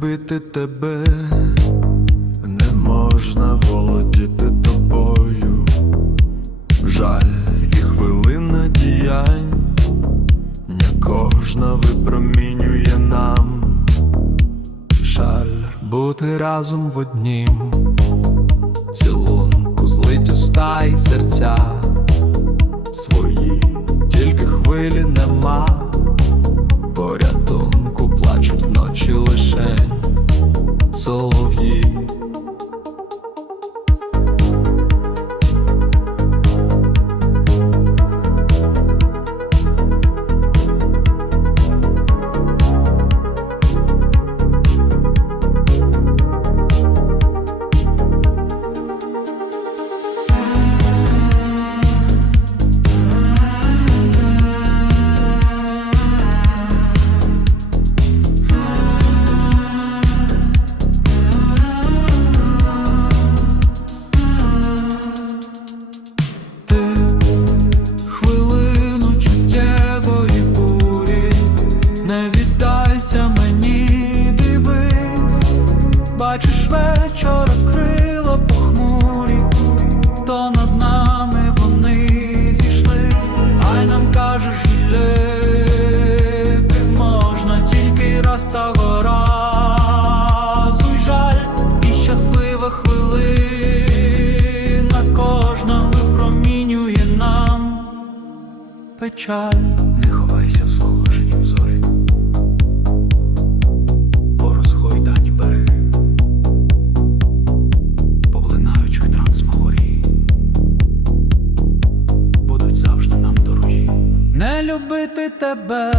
Любити тебе не можна володіти тобою. Жаль і хвилина діянь, не кожна випромінює нам. Жаль бути разом в однім цілунку злить уста і серця раз разу. Й жаль, і щаслива хвилина кожна випромінює нам печаль. Не ховайся в зголоженім зорі, порозгойдані береги, повлинаючих трансмогорій, будуть завжди нам дорогі. Не любити тебе